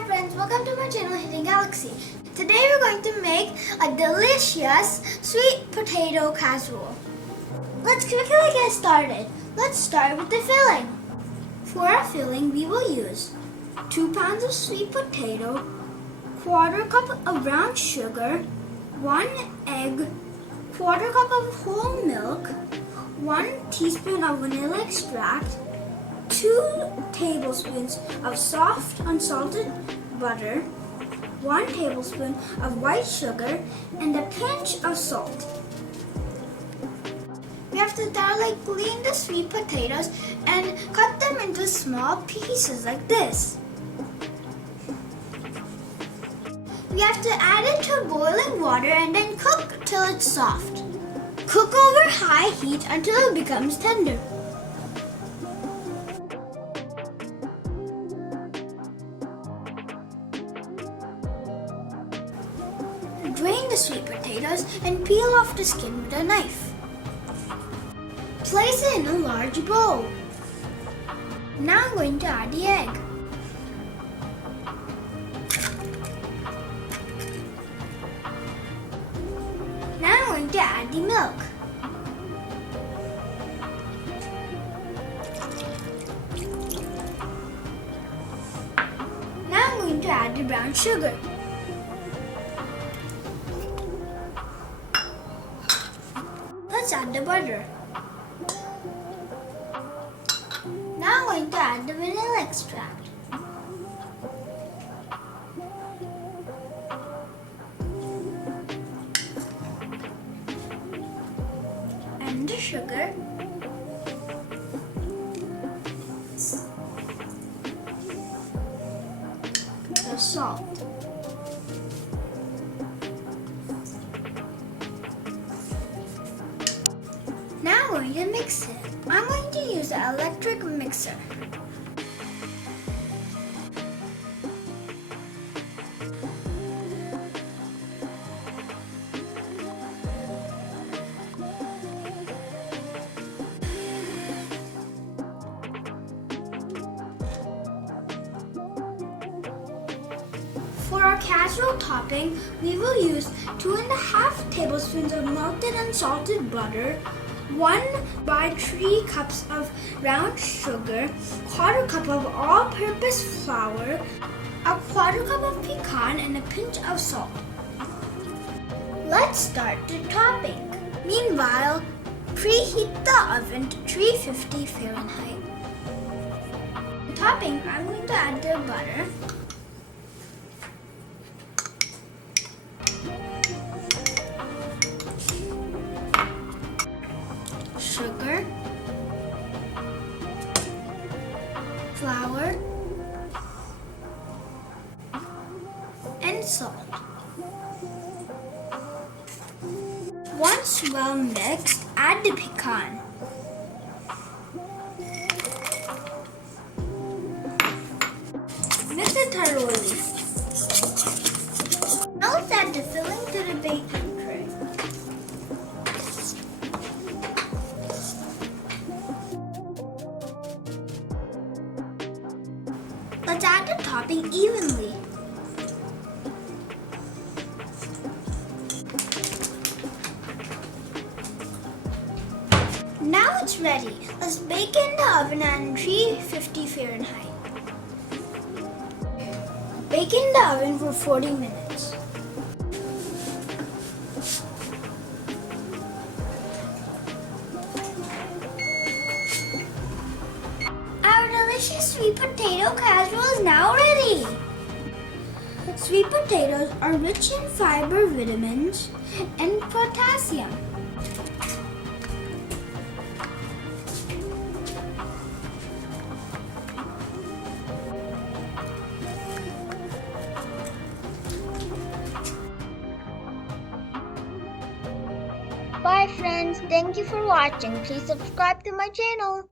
Hi friends, welcome to my channel Hidden Galaxy. Today we're going to make a delicious sweet potato casserole. Let's quickly get started. Let's start with the filling. For our filling, we will use 2 pounds of sweet potato, 1/4 cup of brown sugar, 1 egg, 1/4 cup of whole milk, 1 teaspoon of vanilla extract, 2 tablespoons of soft unsalted butter, 1 tablespoon of white sugar, and a pinch of salt. We have to thoroughly clean the sweet potatoes and cut them into small pieces like this. We have to add it to boiling water and then cook till it's soft. Cook over high heat until it becomes tender. Drain the sweet potatoes and peel off the skin with a knife. Place it in a large bowl. Now I'm going to add the egg. Now I'm going to add the milk. Now I'm going to add the brown sugar. Let's add the butter. Now I'm going to add the vanilla extract. And the sugar. The salt. Now I'm going to mix it. I'm going to use an electric mixer. For our casserole topping, we will use 2.5 tablespoons of melted unsalted butter, 1/3 cups of brown sugar, 1/4 cup of all-purpose flour, 1/4 cup of pecan, and a pinch of salt. Let's start the topping. Meanwhile, preheat the oven to 350 Fahrenheit. The topping, I'm going to add the butter, sugar, flour, and salt. Once well mixed, add the pecan. Mix it thoroughly. Now let's add the filling to the baking tray. Let's add the topping evenly. Now it's ready. Let's bake in the oven at 350 Fahrenheit. Bake in the oven for 40 minutes. Our delicious sweet potato casserole is now ready. Sweet potatoes are rich in fiber, vitamins, and potassium. Bye friends, thank you for watching. Please subscribe to my channel.